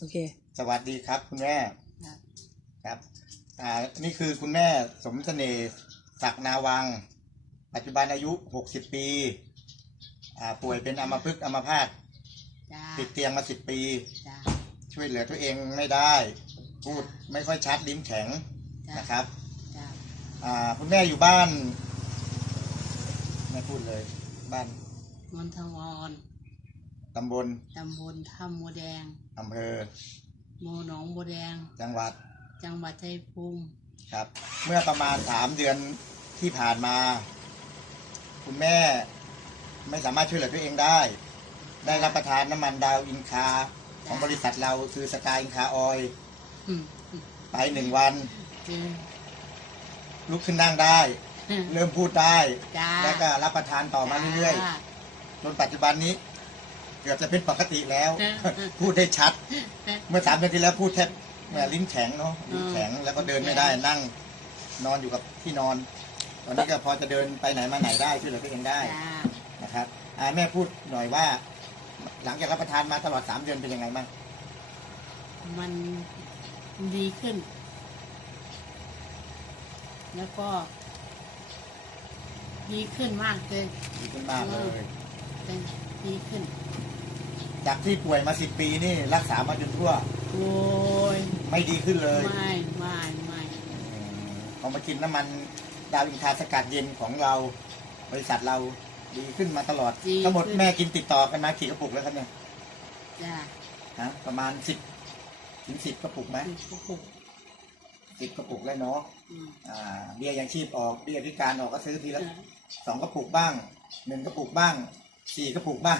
โอเค สวัสดีครับ คุณแม่ครับครับอ่านี่คือคุณแม่สมเสน่ห์ศักดิ์นาวัง ปัจจุบันอายุ 60 ปีอ่าป่วยเป็นอัมพฤกษ์อัมพาตจ้าติดเตียงมา 10 ปีจ้าช่วยเหลือตัวเองไม่ได้ พูดไม่ค่อยชัดลิ้นแข็งจ้านะครับจ้าอ่าคุณแม่อยู่บ้าน ไม่พูดเลย บ้านนนทวร ตำบลตำบลท่ามัวแดงอำเภอโมหนองบัวแดง จังหวัดจังหวัดชัยภูมิครับ เมื่อประมาณสามเดือนที่ผ่านมา คุณแม่ไม่สามารถช่วยเหลือตัวเองได้ ได้รับประทานน้ำมันดาวอินคาของบริษัทเราคือสกายอินคาออยล์อืมอืมไปหนึ่งวันจริงลุกขึ้นนั่งได้เริ่มพูดได้ จ้าแล้วก็รับประทานต่อมาเรื่อยๆ จนปัจจุบันนี้ เกือบจะเป็นปกติแล้ว พูดได้ชัด เมื่อสามเดือนที่แล้วพูดแทบแหม่ลิ้นแข็งเนาะลิ้นแข็งแล้วก็เดินไม่ได้นั่ง นอนอยู่กับที่นอน ตอนนี้ก็พอจะเดินไปไหนมาไหนได้ช่วยเหลือตัวเองได้จ้านะครับอ่าแม่พูดหน่อยว่า หลังจากรับประทานมาตลอดสามเดือนเป็นยังไงบ้างมันดีขึ้น แล้วก็ ดีขึ้นมากเลยดีขึ้นมากเลยเป็นดีขึ้น จากที่ป่วยมาสิบปีนี่รักษามาจนทั่ว โอ้ยไม่ดีขึ้นเลยไม่ไม่ไม่อืมพอมากินน้ำมันดาวอินทราสกัดเย็นของเรา บริษัทเราดีขึ้นมาตลอด ทั้งหมดแม่กินติดต่อกันมากี่กระปุกแล้วครับเนี่ยจ้าฮะประมาณสิบถึงสิบกระปุกไหมคือปลุกสิบกระปุกแล้วเนาะอืมอ่าเบี้ยยังชีพออกเบี้ยพิการออกก็ซื้อทีละจ้ะสองกระปุกบ้างหนึ่งกระปุกบ้างสี่กระปุกบ้าง